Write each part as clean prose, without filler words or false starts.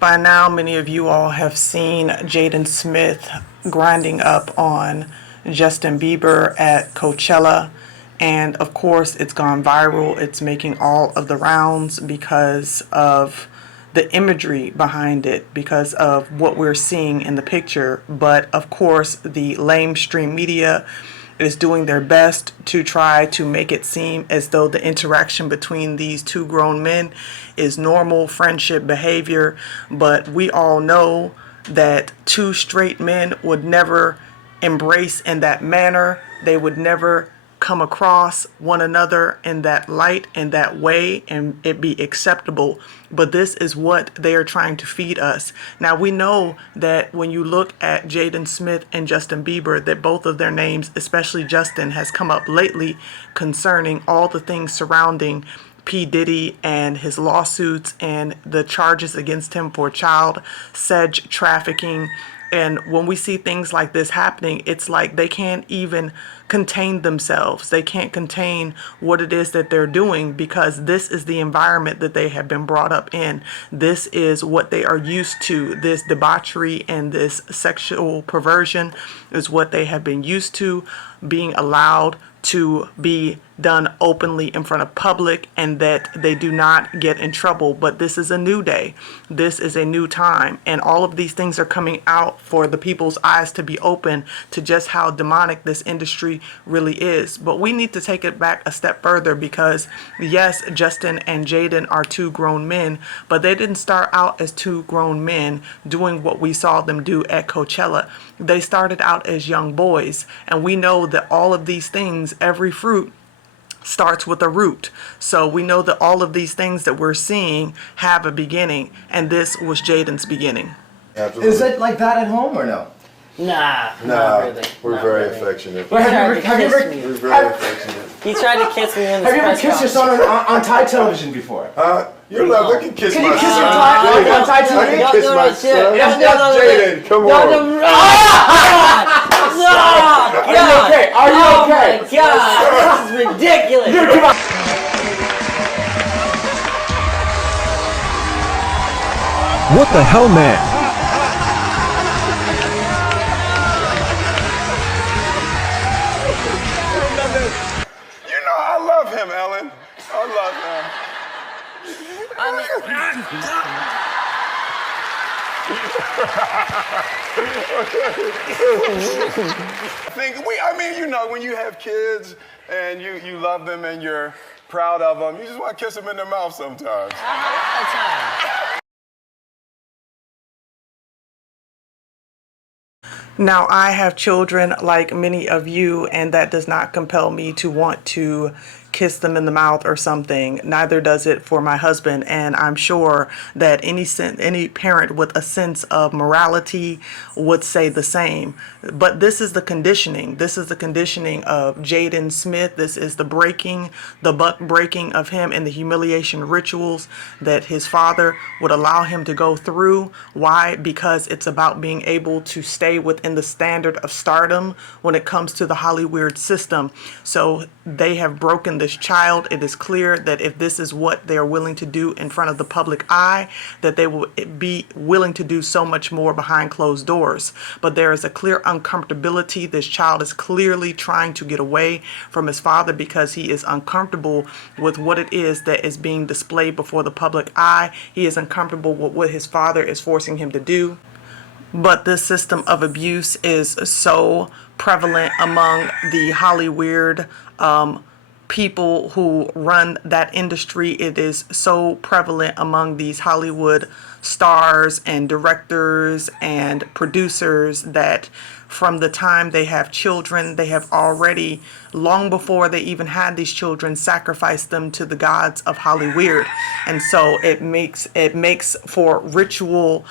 By now, many of you all have seen Jaden Smith grinding up on Justin Bieber at Coachella. And of course, it's gone viral. It's making all of the rounds because of the imagery behind it, because of what we're seeing in the picture. But of course, the lamestream media is doing their best to try to make it seem as though the interaction between these two grown men is normal friendship behavior. But we all know that two straight men would never embrace in that manner. They would never come across one another in that light, in that way, and it be acceptable. But this is what they are trying to feed us. Now, we know that when you look at Jaden Smith and Justin Bieber, that both of their names, especially Justin, has come up lately concerning all the things surrounding P. Diddy and his lawsuits and the charges against him for child sex trafficking. And when we see things like this happening, it's like they can't even contain themselves. They can't contain what it is that they're doing, because this is the environment that they have been brought up in. This is what they are used to. This debauchery and this sexual perversion is what they have been used to, being allowed to be done openly in front of public, and that they do not get in trouble. But this is a new day. This is a new time, and all of these things are coming out for the people's eyes to be open to just how demonic this industry really is. But we need to take it back a step further, because yes, Justin and Jaden are two grown men, but they didn't start out as two grown men doing what we saw them do at Coachella. They started out as young boys, and we know that all of these things, every fruit starts with a root. So we know that all of these things that we're seeing have a beginning, and this was Jaden's beginning. Absolutely. Is it like that at home or no? Nah, Nah, not really. we're Not very really. affectionate. We're We're very affectionate. He tried to kiss me in the Have you ever kissed your son on Thai television before? You're allowed. I can kiss Can my you kiss son. your on Thai I television? can kiss my son. No, Jaden, come on. Are you okay? Are you Oh okay? my God, this is ridiculous. Dude, come on. What the hell, man? You know I love him, Ellen. I love him. I mean, you know, when you have kids and you love them and you're proud of them, you just want to kiss them in the mouth sometimes. Now, I have children like many of you, and that does not compel me to want to kiss them in the mouth or something. Neither does it for my husband, and I'm sure that any parent with a sense of morality would say the same. But this is the conditioning. This is the conditioning of Jaden Smith. This is the buck breaking of him and the humiliation rituals that his father would allow him to go through. Why? Because it's about being able to stay within the standard of stardom when it comes to the Hollywood system. So they have broken this child. It is clear that if this is what they are willing to do in front of the public eye, that they will be willing to do so much more behind closed doors. But there is a clear uncomfortability. This child is clearly trying to get away from his father because he is uncomfortable with what it is that is being displayed before the public eye. He is uncomfortable with what his father is forcing him to do. But this system of abuse is so prevalent among the Hollywood people who run that industry. It is so prevalent among these Hollywood stars and directors and producers that from the time they have children, they have already, long before they even had these children, sacrificed them to the gods of Hollywood. And so it makes for ritual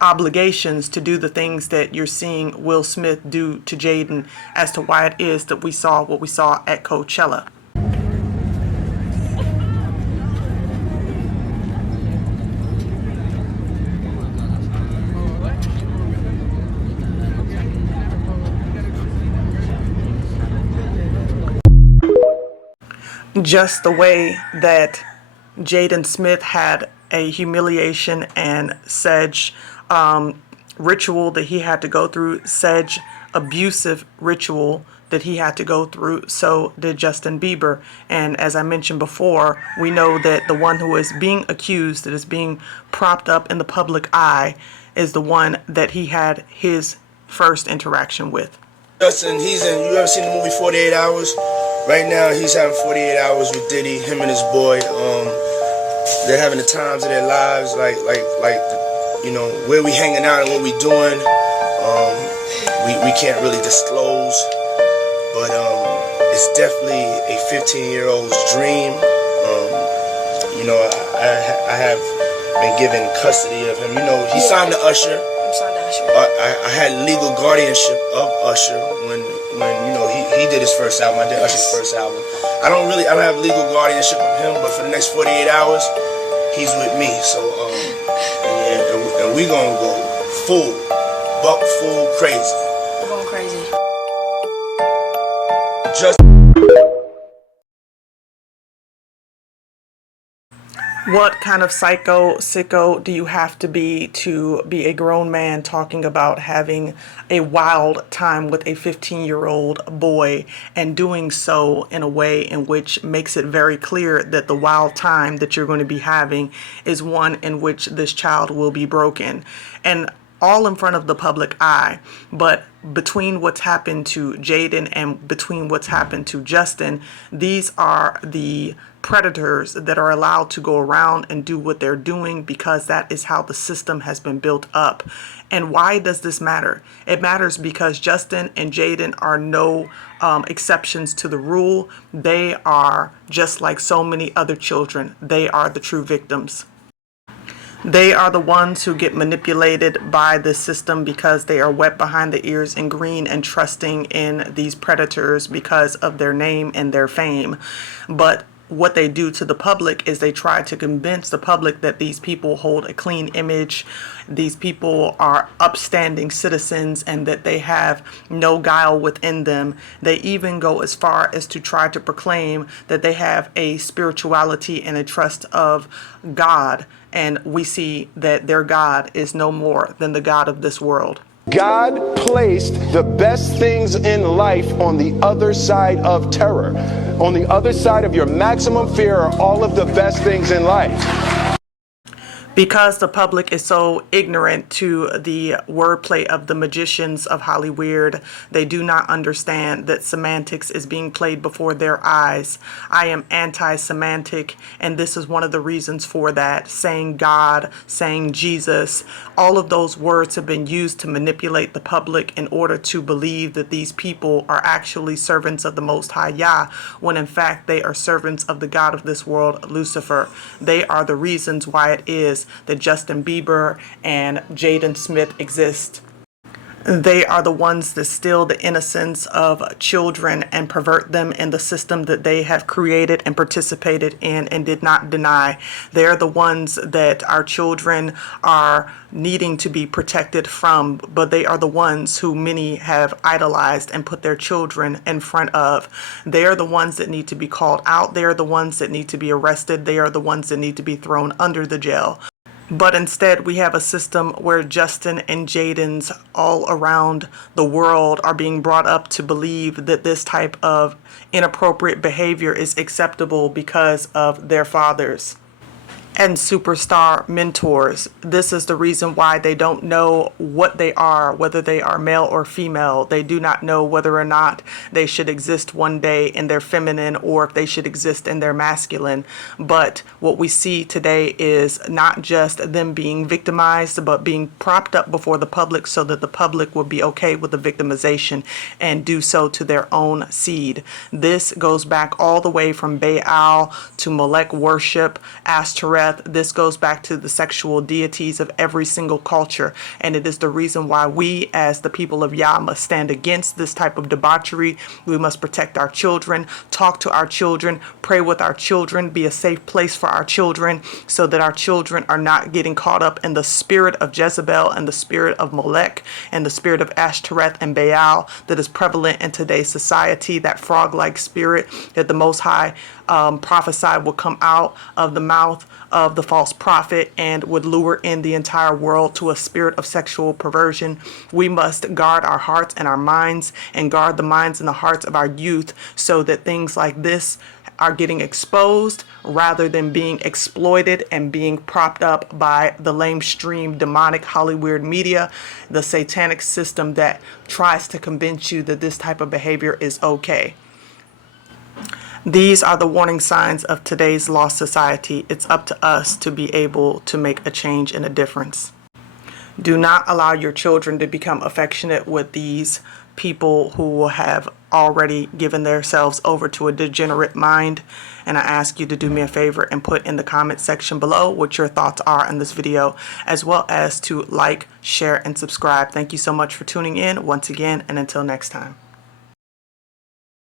obligations to do the things that you're seeing Will Smith do to Jaden, as to why it is that we saw what we saw at Coachella. Just the way that Jaden Smith had a humiliation and SEG ritual that he had to go through, SEG abusive ritual that he had to go through. So did Justin Bieber. And as I mentioned before, we know that the one who is being accused, that is being propped up in the public eye, is the one that he had his first interaction with. Justin, you ever seen the movie 48 Hours? Right now, he's having 48 hours with Diddy, him and his boy. They're having the times of their lives, like, where we hanging out and what we doing. We can't really disclose, but it's definitely a 15-year-old's dream. I have been given custody of him. He signed to Usher. I had legal guardianship of Usher when he did his first album. I did Usher's first album. I don't have legal guardianship of him, but for the next 48 hours, he's with me. So and we gonna go full crazy. We're going crazy. Just. What kind of sicko do you have to be a grown man talking about having a wild time with a 15-year-old boy, and doing so in a way in which makes it very clear that the wild time that you're going to be having is one in which this child will be broken, and all in front of the public eye. But between what's happened to Jaden and between what's happened to Justin, these are the predators that are allowed to go around and do what they're doing, because that is how the system has been built up. And why does this matter? It matters because Justin and Jaden are no exceptions to the rule. They are just like so many other children. They are the true victims. They are the ones who get manipulated by the system because they are wet behind the ears and green and trusting in these predators because of their name and their fame. But what they do to the public is they try to convince the public that these people hold a clean image, these people are upstanding citizens, and that they have no guile within them. They even go as far as to try to proclaim that they have a spirituality and a trust of God, and we see that their God is no more than the God of this world. God placed the best things in life on the other side of terror. On the other side of your maximum fear are all of the best things in life. Because the public is so ignorant to the wordplay of the magicians of Hollywood, they do not understand that semantics is being played before their eyes. I am anti-semantic, and this is one of the reasons for that. Saying God, saying Jesus, all of those words have been used to manipulate the public in order to believe that these people are actually servants of the Most High Yah, when in fact they are servants of the God of this world, Lucifer. They are the reasons why it is that Justin Bieber and Jaden Smith exist. They are the ones that steal the innocence of children and pervert them in the system that they have created and participated in and did not deny. They're the ones that our children are needing to be protected from, but they are the ones who many have idolized and put their children in front of. They are the ones that need to be called out. They are the ones that need to be arrested. They are the ones that need to be thrown under the jail. But instead, we have a system where Justin and Jaden's all around the world are being brought up to believe that this type of inappropriate behavior is acceptable because of their fathers and superstar mentors. This is the reason why they don't know what they are, whether they are male or female. They do not know whether or not they should exist one day in their feminine or if they should exist in their masculine. But what we see today is not just them being victimized, but being propped up before the public so that the public will be okay with the victimization and do so to their own seed. This goes back all the way from Baal to Molech worship, Ashtoreth. This goes back to the sexual deities of every single culture, and it is the reason why we as the people of Yah must stand against this type of debauchery. We must protect our children, talk to our children, pray with our children, be a safe place for our children so that our children are not getting caught up in the spirit of Jezebel and the spirit of Molech and the spirit of Ashtoreth and Baal that is prevalent in today's society, that frog-like spirit that the Most High prophesied would come out of the mouth of the false prophet and would lure in the entire world to a spirit of sexual perversion. We must guard our hearts and our minds, and guard the minds and the hearts of our youth, so that things like this are getting exposed rather than being exploited and being propped up by the lamestream demonic Hollywood media, the satanic system that tries to convince you that this type of behavior is okay. These are the warning signs of today's lost society. It's up to us to be able to make a change and a difference. Do not allow your children to become affectionate with these people who have already given themselves over to a degenerate mind. And I ask you to do me a favor and put in the comment section below what your thoughts are on this video, as well as to like, share, and subscribe. Thank you so much for tuning in once again, and until next time.